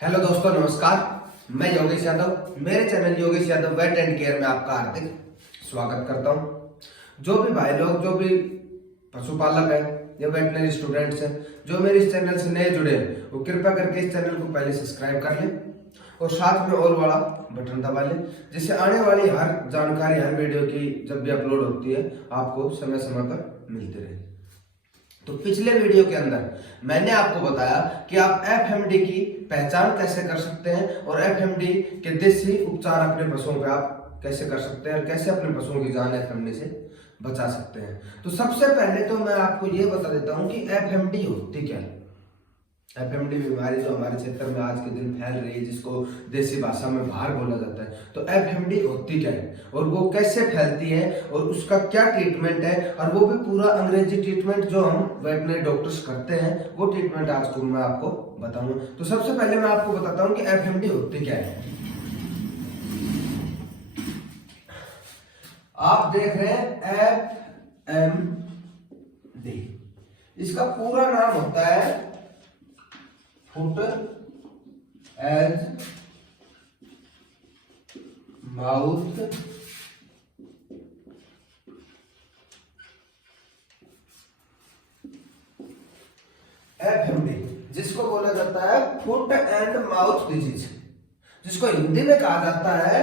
Hello दोस्तों, नमस्कार। मैं योगेश यादव, मेरे channel Yogesh Yadav weight and care में आपका हार्दिक स्वागत करता हूं। जो भी भाई लोग, जो भी पशुपालक है या वेटनरी स्टूडेंट्स हैं, जो मेरे इस चैनल से नए जुड़े हैं, वो कृपया करके इस चैनल को पहले सब्सक्राइब कर लें और साथ में ऑल वाला बटन दबा लें, जिससे आने वाली हर जानकारी, हर वीडियो की जब भी अपलोड होती है आपको समय समय पर मिलती रहे। तो पिछले वीडियो के अंदर मैंने आपको बताया कि आप एफएमडी की पहचान कैसे कर सकते हैं और एफएमडी के देसी उपचार अपने पशुओं पे आप कैसे कर सकते हैं और कैसे अपने पशुओं की जान एफएमडी से बचा सकते हैं। तो सबसे पहले तो मैं आपको ये बता देता हूं कि एफएमडी होती क्या है। एफएमडी बीमारी जो हमारे क्षेत्र में आज के दिन फैल रही है, जिसको देसी भाषा में भार बोला जाता है, तो एफएमडी होती क्या है और वो कैसे फैलती है और उसका क्या ट्रीटमेंट है, और वो भी पूरा अंग्रेजी ट्रीटमेंट जो हम वेटनरी डॉक्टर्स करते हैं, वो ट्रीटमेंट आज को मैं आपको बताऊंगा। तो सबसे पहले मैं आपको बताता हूँ कि एफएमडी होती क्या है। आप देख रहे हैं एफएमडी, इसका पूरा नाम होता है फुट एंड माउथ एफएमडी, जिसको बोला जाता है फुट एंड माउथ डिजीज, जिसको हिंदी में कहा जाता है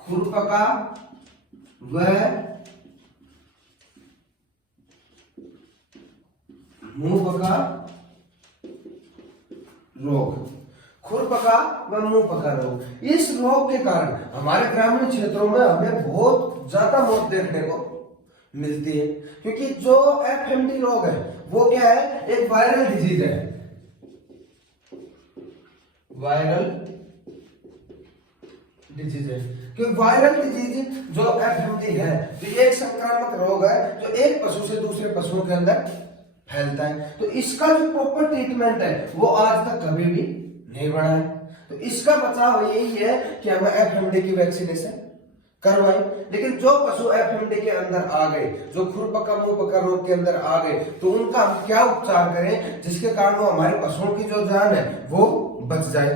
खुरपका व मुंह पका रोग। खुरपका व मुंह पका रोग, इस रोग के कारण हमारे ग्रामीण क्षेत्रों में हमें बहुत ज्यादा मौत देखने को मिलती है, क्योंकि जो एफएमडी रोग है वो क्या है, एक वायरल डिजीज है। वायरल डिजीज है, क्योंकि वायरल डिजीज जो एफएमडी है तो ये एक संक्रामक रोग है जो एक पशु से दूसरे पशुओं के अंदर फैलता है। तो इसका जो प्रॉपर ट्रीटमेंट है वो आज तक कभी भी नहीं बना है। तो इसका बचाव यही है कि हम एफएमडी की वैक्सीनेशन करवाएं। लेकिन जो पशु एफएमडी के अंदर आ गए, जो खुरपका मुंह पका रोग के अंदर आ गए, तो उनका हम क्या उपचार करें जिसके कारण वो हमारे पशुओं की जो जान है वो बच जाए।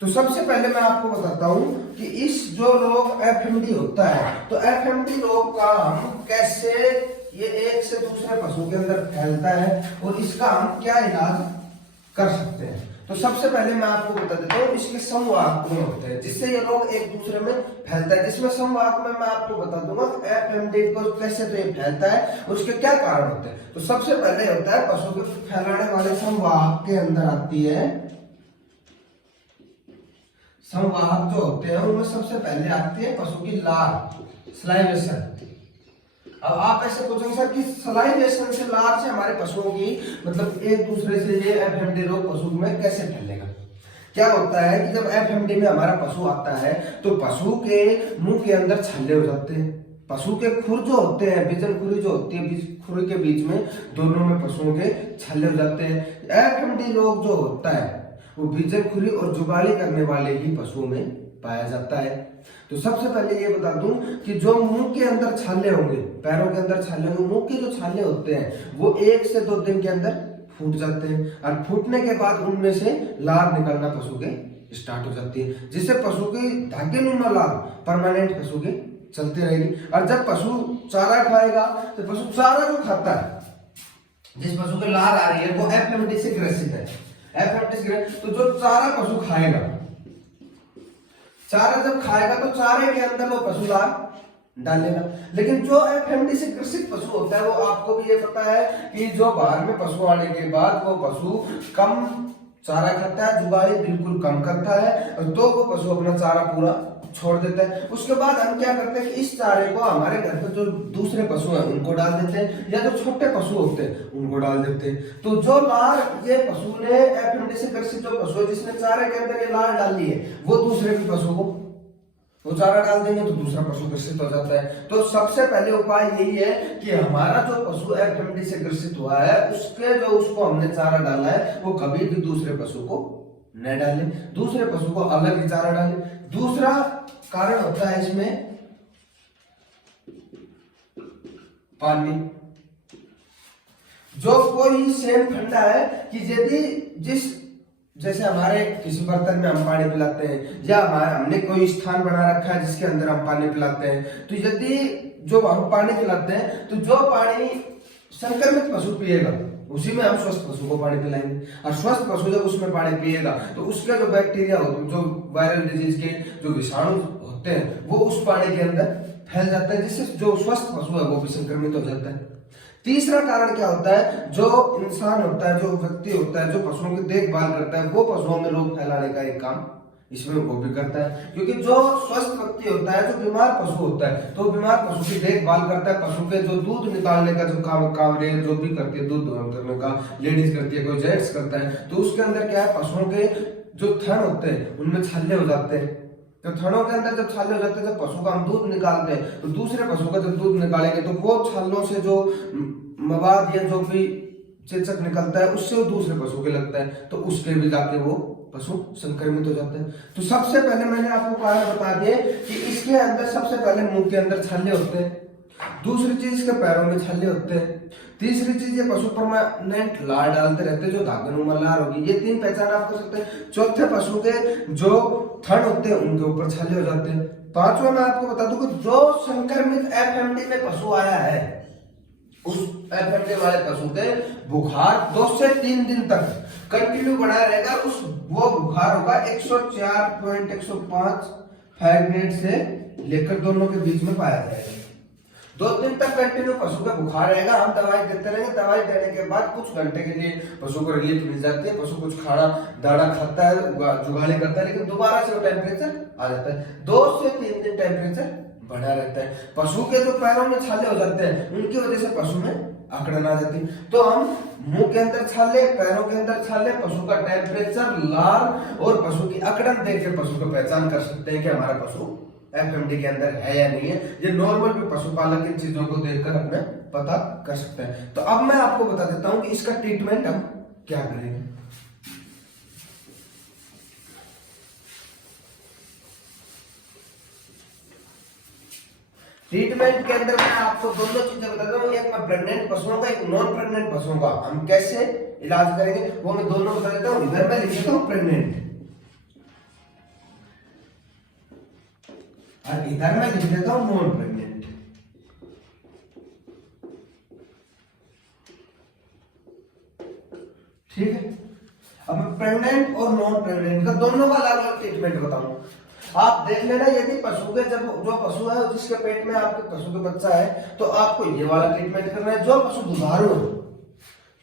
तो सबसे पहले मैं आपको बताता हूं कि इस जो रोग एफएमडी होता है, तो एफएमडी रोग का हम कैसे, ये एक से दूसरे पशु के अंदर फैलता है और इसका हम क्या इलाज कर सकते हैं। तो सबसे पहले मैं आपको बता देता हूँ इसके संवाहक गुण होते हैं जिससे ये रोग एक दूसरे में फैलता है। जिसमें संवाहक में मैं आपको बता दूंगा एफएमडी को कैसे तो ये फैलता है और उसके क्या कारण होते हैं। तो सबसे पहले होता है पशु के फैलाने वाले संवाहक के अंदर आती है, संवाहक जो होते हैं उनमें सबसे पहले आती है पशु की लार, सलाइवेशन। अब आप ऐसे पूछेंगे सर कि सलाइवेशन से, लार से हमारे पशुओं की मतलब एक दूसरे से ये एफएमडी रोग पशु में कैसे फैलेगा। क्या होता है कि जब एफएमडी में हमारा पशु आता है तो पशु के मुंह के अंदर छल्ले हो जाते हैं। पशु के खुर जो होते हैं, बीजन खुरी जो होती है, खुरी के बीच में दोनों में पशुओं के छल्ले हो जाते हैं। एफएमडी रोग जो होता है वो बीजन खुरी और जुगाली करने वाले ही पशुओं में पाया जाता है। तो सबसे पहले ये बता दूं कि जो मुंह के अंदर छाले होंगे, पैरों के अंदर छाले होंगे, मुंह के जो छाले होते हैं वो 1 से 2 दिन के अंदर फूट जाते हैं और फूटने के बाद उनमें से लार निकलना पशु के स्टार्ट हो जाती है, जिससे पशु की धागेनुमा लार परमानेंट पशु के चलती रहेगी। और जब पशु चारा खाएगा तो पशु चारा जो खाता है, जिस पशु के लार आ रही है वो एफएमडी से ग्रसित है। एफएमडी से तो जो चारा पशु खाएगा, चारा जब खाएगा तो चारे के अंदर वो पशु लार डालेगा। लेकिन जो एफएमडी से ग्रसित पशु होता है वो आपको भी ये पता है कि जो बाहर में पशु आने के बाद वो पशु कम चारा खाता है, जुगाली बिल्कुल कम करता है, और तो वो पशु अपना चारा पूरा छोड़ देता है। उसके बाद हम क्या करते हैं कि इस चारे को हमारे घर पे जो दूसरे पशु हैं उनको डाल देते हैं, या जो छोटे पशु होते हैं उनको डाल देते हैं। तो जो लार ये पशु ने एफएमडी से ग्रसित जो पशु है जिसने चारे के अंदर ये लार डाली है, वो दूसरे भी पशु को वो चारा डाल देंगे तो दूसरा पशु ग्रसित हो जाता है। तो सबसे पहले उपाय यही है कि हमारा जो पशु एफएमडी से ग्रसित हुआ है उसके जो उसको हमने चारा डाला है वो कभी भी दूसरे पशु को न डालें, दूसरे पशु को अलग ही चारा डालें। दूसरा कारण होता है इसमें पानी। जो कोई सेम फंडा है कि यदि जिस जैसे हमारे किसी बर्तन में हम पानी पिलाते हैं या हमारे हमने कोई स्थान बना रखा है जिसके अंदर हम पानी पिलाते हैं, तो यदि जो हम पानी पिलाते हैं तो जो पानी संक्रमित पशु पिएगा उसी में हम स्वस्थ पशु को पानी पिलाएंगे, और स्वस्थ पशु जब उसमें पानी पिएगा तो उसके जो बैक्टीरिया होते हैं, जो वायरल डिजीज के जो विषाणु होते हैं वो उस पानी के अंदर फैल जाते हैं, जिससे जो स्वस्थ पशु है वो भी संक्रमित हो जाता है। तीसरा कारण क्या होता है, जो इंसान होता है, जो व्यक्ति होता है, जो पशुओं की देखभाल करता है, वो पशुओं में रोग फैलाने का एक काम इसमें वो भी करता है। क्योंकि जो स्वस्थ व्यक्ति होता है, जो बीमार पशु होता है, तो बीमार पशु की देखभाल करता है, पशु के जो दूध निकालने का जो काम जो भी करती है, दूध करने का लेडीज करती है, कोई जेंट्स करता है, तो उसके अंदर क्या है, पशुओं के जो थन होते हैं उनमें छल्ले हो जाते हैं। तो थनों के अंदर जब छाले हो जाते हैं, जब पशु का हम दूध निकालते हैं, तो दूसरे पशु का जब दूध निकालेंगे तो वो छालों से जो मवाद या जो भी चेचक निकलता है उससे वो दूसरे पशु के लगता है, तो उसके भी जाके वो पशु संक्रमित हो जाते हैं। तो सबसे पहले मैंने आपको कारण बता दिए कि इसके अंदर सबसे पहले मुंह के अंदर छाले होते हैं, दूसरी चीज इसके पैरों में छाले होते हैं, तीसरी चीज ये पशु परमानेंट लार डालते रहते हैं, जो धागेनुमा लार होगी, ये 3 पहचान आप कर सकते हैं। चौथे पशु के जो थन होते हैं उनके ऊपर छाले हो जाते हैं। पांचवा मैं आपको बता दूं कि जो संक्रमित एफएमडी में पशु आया है, उस एफएमडी वाले पशु के बुखार 2 से 3 दिन तक कंटिन्यू बना रहेगा। उस वो बुखार होगा 104.105 फ़ारेनहाइट से लेकर दोनों के बीच में पाया जाएगा। 2 दिन तक कंटिन्यू पशु का बुखार रहेगा, हम दवाई देते रहेंगे, दवाई देने के बाद कुछ घंटे के लिए पशु को रिलीफ मिल जाती है, पशु कुछ खाना दाना खाता है, जुगाली करता है, लेकिन दोबारा से वो टेम्परेचर आ जाता है। 2 से 3 दिन टेम्परेचर बढ़ा रहता है। पशु के जो पैरों में छाले हो जाते हैं उनकी वजह से पशु में अकड़न आ जाती है। तो हम मुंह के अंदर छाले, पैरों के अंदर छाले, पशु का टेम्परेचर, लार और पशु की अकड़न देख के पशु को पहचान कर सकते हैं कि हमारा पशु एफएमडी के अंदर है या नहीं है। ये नॉर्मल भी पशुपालक इन चीजों को देखकर अपने पता कर सकते हैं। तो अब मैं आपको बता देता हूं कि इसका ट्रीटमेंट हम क्या करेंगे। ट्रीटमेंट के अंदर मैं आपको दोनों चीजें बताता हूँ, एक मैं प्रेग्नेंट पशुओं का, एक नॉन प्रेग्नेंट पशुओं का हम कैसे इलाज करेंगे वो मैं दोनों बता देता हूँ। इधर मैं लिख देता हूँ प्रेग्नेंट और इधर मैं लिख देता हूँ नॉन प्रेग्नेंट। ठीक है, अब मैं प्रेग्नेंट और नॉन प्रेग्नेंट का दोनों का अलग अलग ट्रीटमेंट बताऊं। आप देख लेना, यदि पशु के जब जो पशु है जिसके पेट में आपके पशु का बच्चा है तो आपको ये वाला ट्रीटमेंट करना है। जो पशु दुधारू है,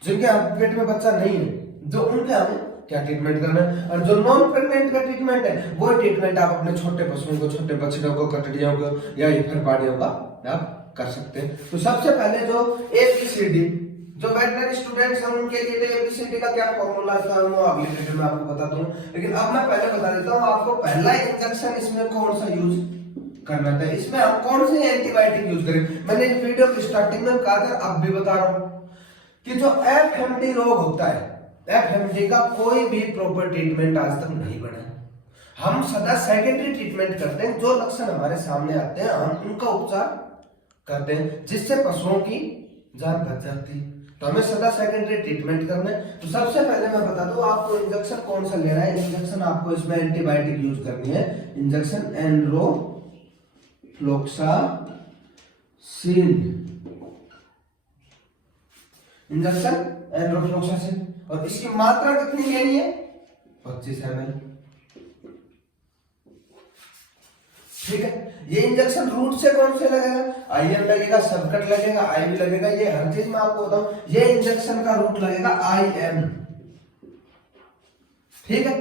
जिनके पेट में बच्चा नहीं है, जो उनके हमें क्या ट्रीटमेंट करना है। और जो नॉन प्रेग्नेंट का ट्रीटमेंट है वो ट्रीटमेंट आप अपने छोटे पशुओं को, छोटे बछड़ों को, कटड़ियों को या फिर पाड़ियों का आप कर सकते हैं। तो सबसे पहले जो ABCD, जो वेटनरी स्टूडेंट्स हैं उनके लिए ABCD का क्या फॉर्मूला था वो अगले वीडियो में आपको बता दूं, लेकिन अब मैं पहले बता देता हूं आपको पहला इंजेक्शन इसमें कौन सा यूज करना था, इसमें हम कौन से एंटीबायोटिक यूज करें। मैंने इस वीडियो की स्टार्टिंग में कहा था, अब भी बता रहा हूं कि जो एफएमडी रोग होता है, एफएमडी का कोई भी प्रॉपर ट्रीटमेंट आज तक नहीं बना। हम सदा सेकेंडरी ट्रीटमेंट करते हैं, जो लक्षण हमारे सामने आते हैं हम उनका उपचार करते हैं, जिससे पशुओं की जान बच जाती है। तो हमें सदा सेकेंडरी ट्रीटमेंट करना है। तो सबसे पहले मैं बता दूं आपको इंजेक्शन कौन सा लेना है। इंजेक्शन आपको इसमें एंटीबायोटिक यूज करनी है, इंजेक्शन एनरोफ्लोक्सासिन, इंजेक्शन एनरोफ्लोक्सासिन, और इसकी मात्रा कितनी लेनी है, 25 ml। ठीक है, ये इंजेक्शन रूट से कौन से लगेगा, IM लगेगा, सबकट लगेगा, IV लगेगा, ये हर चीज मैं आपको बताऊं। ये इंजेक्शन का रूट लगेगा IM। ठीक है,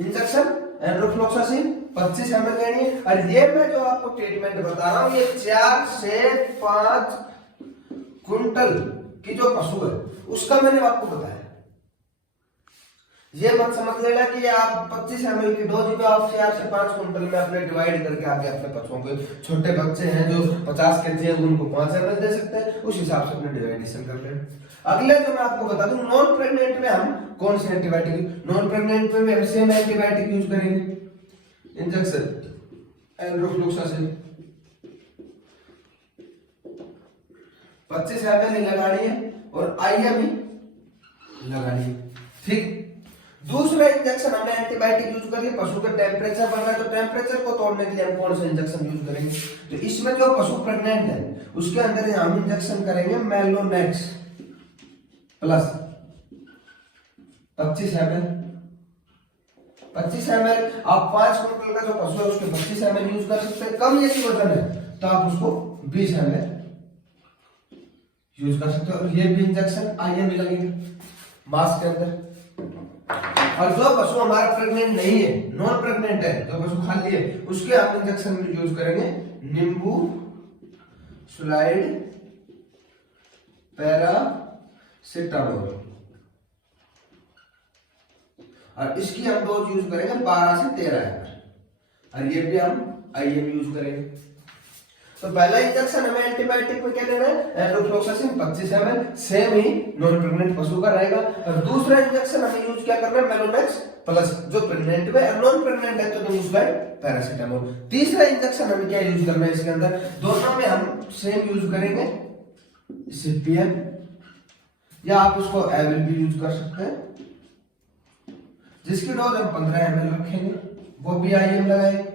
इंजेक्शन एनरोफ्लोक्सासिन 25 ml लेनी है। और ये मैं जो आपको ट्रीटमेंट बता रहा हूं ये 4 से 5 क्विंटल की जो पशु है उसका मैंने आपको बताया। ये मत समझ लेना कि आप 25 ml की डोज को आप 4 से 5 क्विंटल में अपने डिवाइड करके आगे अपने पशुओं के, छोटे बच्चे हैं जो 50 kg है उनको 5 ml दे सकते हैं, उस हिसाब से अपने डिवाइडेशन कर लेना। अगले जो मैं आपको बता दूं, नॉन प्रेग्नेंट में हम कौन से एंटीबायोटिक, नॉन प्रेग्नेंट में हम सेम एंटीबायोटिक यूज करेंगे, इंजेक्शन एनरोफ्लोक्सासिन 25 ml ही लगानी है और IM ही लगानी है। ठीक, दूसरा इंजेक्शन हमने एंटीबायोटिक यूज करिए, पशु का टेम्परेचर बढ़ रहा है तो टेम्परेचर को तोड़ने के लिए हम कौन सा इंजेक्शन यूज करेंगे? तो इसमें जो पशु प्रेग्नेंट है उसके अंदर हम इंजेक्शन करेंगे मेलोनेक्स प्लस 25 ml। 25 ml आप 5 क्विंटल का जो पशु है उसके 25 ml यूज कर सकते हैं। कम यदि वजन है तो आप उसको 20 ml यूज कर सकते हो। और ये भी इंजेक्शन IM भी लगेगा मांस के अंदर। और जो पशु हमारा प्रेग्नेंट नहीं है, नॉन प्रेग्नेंट है, जो पशु खाली है, उसके आप इंजेक्शन यूज करेंगे नींबू स्लाइड पैरासिटामोल। और इसकी हम डोज यूज करेंगे 12 से 13 ml। और ये भी हम IM यूज करेंगे। तो पहला इंजेक्शन हमें एंटीबायोटिक में क्या लेना है? एंड्रोफ्लोक्सासिन 25 ml, सेम ही नॉन प्रेग्नेंट पशु का रहेगा। और दूसरा इंजेक्शन हमें यूज क्या करना है? मेलोनेक्स प्लस जो प्रेग्नेंट है और नॉन प्रेग्नेंट है तो यूज कर पैरासिटामोल। तीसरा इंजेक्शन हमें क्या यूज करना है इसके अंदर? दोनों में हम सेम यूज करेंगे CPM, या आप उसको एविल भी यूज कर सकते हैं, जिसकी डोज हम 15 ml रखेंगे, वो भी IM लगाएंगे।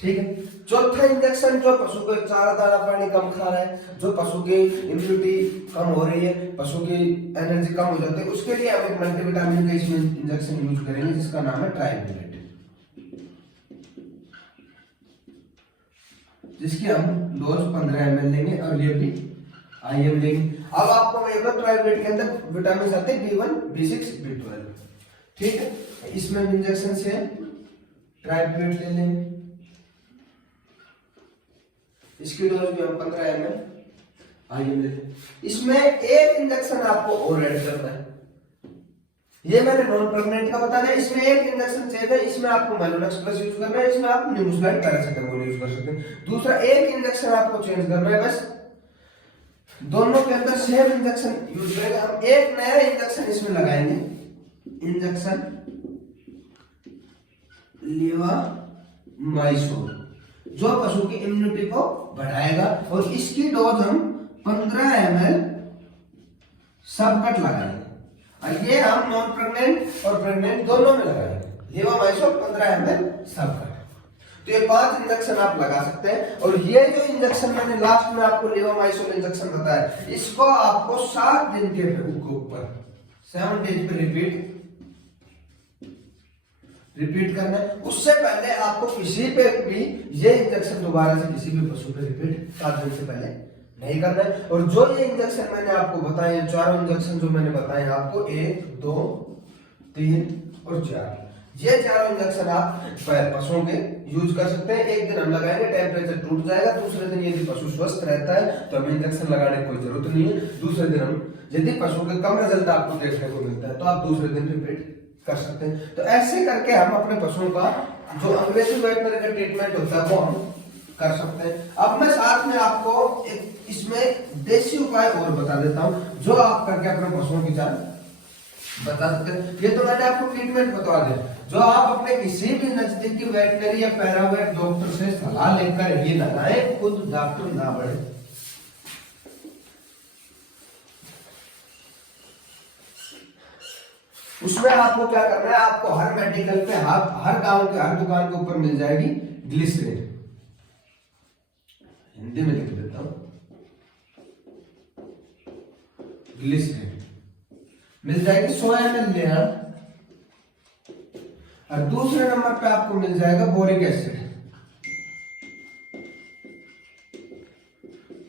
ठीक है। चौथा इंजेक्शन जो पशु को चारा दाना पानी कम खा रहा है, जो पशु की इम्यूनिटी कम हो रही है, पशु की एनर्जी कम हो जाती है, उसके लिए हम एक मल्टीविटामिन का इसमें इंजेक्शन यूज करेंगे जिसका नाम है ट्राइब्यूरेट, जिसकी हम डोज 15 ml लेंगे और ये भी IM लेंगे। अब आपको मैं ट्राइब्यूरेट के अंदर विटामिन आते हैं B1, B6, B12। ठीक है, इसमें इंजेक्शन से ट्राइब्यूरेट ले लेंगे, इसकी डोज भी हम 15 ml IM ले लेंगे। इसमें एक इंजेक्शन आपको और ऐड करना है, ये मैंने नॉन प्रेग्नेंट का बताया। इसमें एक इंजेक्शन चाहिए, इसमें आपको मेलोनेक्स प्लस यूज करना है, इसमें आप निम्बुस्लाइड पैरासिटामोल यूज कर सकते हैं। दूसरा एक इंजेक्शन आपको चेंज करना है, बस दोनों के अंदर सेम इंजेक्शन यूज करेंगे। हम एक नया इंजेक्शन इसमें लगाएंगे, इंजेक्शन लेवामाइसोल, जो पशु की इम्यूनिटी को बढ़ाएगा। और इसकी डोज हम 15 ml सबकट लगाएंगे, और ये हम नॉन प्रेग्नेंट और प्रेग्नेंट दोनों में लगाएंगे। लेवामाइसोल 15 ml सबकट। तो ये 5 इंजेक्शन आप लगा सकते हैं। और ये जो इंजेक्शन मैंने लास्ट में आपको लेवामाइसोल इंजेक्शन बताया, इसको आपको 7 दिन के ऊपर 7 डेज पे रिपीट करना है। उससे पहले आपको किसी पे भी ये इंजेक्शन दोबारा से किसी भी पशु पे रिपीट 7 दिन से पहले नहीं करना है। और जो ये इंजेक्शन मैंने आपको बताए, चारों इंजेक्शन जो मैंने बताए आपको 1, 2, 3 और 4, ये चारों इंजेक्शन आप पशुओं के यूज कर सकते हैं। एक दिन हम लगाएंगे, टेम्परेचर टूट जाएगा, दूसरे दिन यदि पशु स्वस्थ रहता है तो हमें इंजेक्शन लगाने की कोई जरूरत नहीं है। दूसरे दिन हम यदि पशु के कम रिजल्ट आपको देखने को मिलता है तो आप दूसरे दिन रिपीट कर सकते हैं। तो ऐसे करके हम अपने पशुओं का जो अंग्रेजी वेटनरी का ट्रीटमेंट होता है वो हम कर सकते हैं। अब मैं साथ में आपको एक इसमें देसी उपाय और बता देता हूं जो आप करके अपने पशुओं की जान बता सकते हैं। ये तो मैंने आपको ट्रीटमेंट बता दिया, जो आप अपने किसी भी नजदीकी वेटनरी या पैरावेट डॉक्टर से सलाह लेकर ही लगाएं, खुद डॉक्टर ना बढ़े। उसमें आपको क्या करना है, आपको हर मेडिकल पे हर गांव के हर दुकान के ऊपर मिल जाएगी ग्लिसरीन, हिंदी में लिख देता हूं, ग्लिसरीन मिल जाएगी 100 ml लेना। और दूसरे नंबर पे आपको मिल जाएगा बोरिक एसिड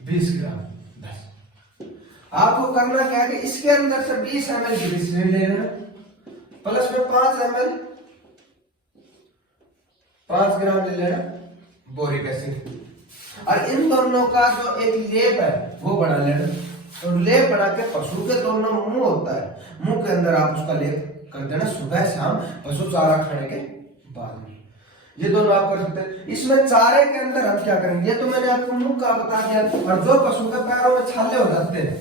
20 ग्राम। बस आपको करना क्या है कि इसके अंदर से 20 ml ग्लिसरीन ले लेना, प्लस में 5 ग्राम ले लेना बोरिक एसिड। और इन दोनों का जो एक लेप है वो बना लेना। और लेप बना के पशु के दोनों मुंह होता है, मुंह के अंदर आप उसका लेप कर देना सुबह शाम पशु चारा खाने के बाद में। ये दोनों आप कर सकते हैं। इसमें चारे के अंदर हम क्या करेंगे, ये तो मैंने आपको मुंह का बता दिया। और जो पशु के पैरों में छाले हो जाते हैं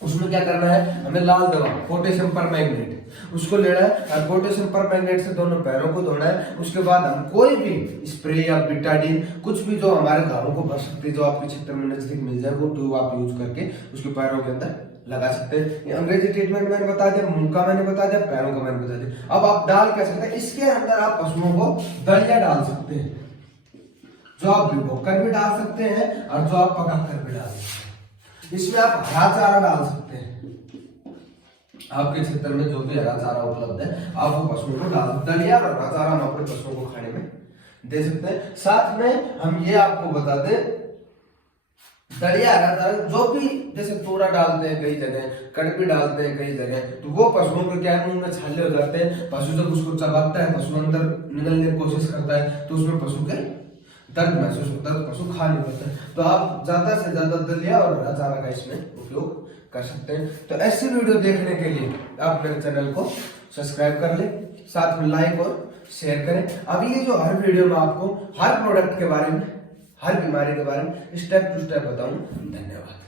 उसमें क्या करना है, हमें लाल दवा पोटेशियम परमैंगनेट उसको लेना है, पोटेशियम परमैंगनेट से दोनों पैरों को धोना है। उसके बाद हम कोई भी स्प्रे या बिटाडीन कुछ भी जो हमारे घरों को भर सकती है, जो आपके क्षेत्र में नजदीक मिल जाए, वो ट्यूब आप यूज करके उसके पैरों के अंदर लगा सकते हैं। ये अंग्रेजी ट्रीटमेंट मैंने बता दिया, मुंह का मैंने बता दिया, पैरों का मैंने बता दिया। अब आप डाल क्या सकते हैं, इसके अंदर आप पशुओं को दलिया डाल सकते हैं, जो आप भिगो कर भी डाल सकते हैं और जो आप पका कर भी डाल सकते हैं। इसमें आप हरा चारा डाल सकते हैं, आपके क्षेत्र में जो भी हरा चारा उपलब्ध है आप वो पशुओं को डाल सकते हैं। दलिया और हरा चारा हम अपने पशुओं को खाने में दे सकते हैं। साथ में हम ये आपको बता दें, दलिया हरा चारा जो भी जैसे तोरा डालते हैं कई जगह, कड़पी डालते हैं कई जगह, तो वो पशुओं को क्या मुंह में छाले हो जाते हैं। पशु जब उसको चबाता है, पशु अंदर निगलने की कोशिश करता है, तो उसमें पशु के दर्द महसूस होता है, तो पशु खा नहीं पाता है। तो आप ज्यादा से ज्यादा दलिया और हरा चारा का इसमें उपयोग कर सकते हैं। तो ऐसी वीडियो देखने के लिए आप मेरे चैनल को सब्सक्राइब कर लें, साथ में लाइक और शेयर करें। अब ये जो हर वीडियो में आपको हर प्रोडक्ट के बारे में, हर बीमारी के बारे में स्टेप टू स्टेप बताऊं। धन्यवाद।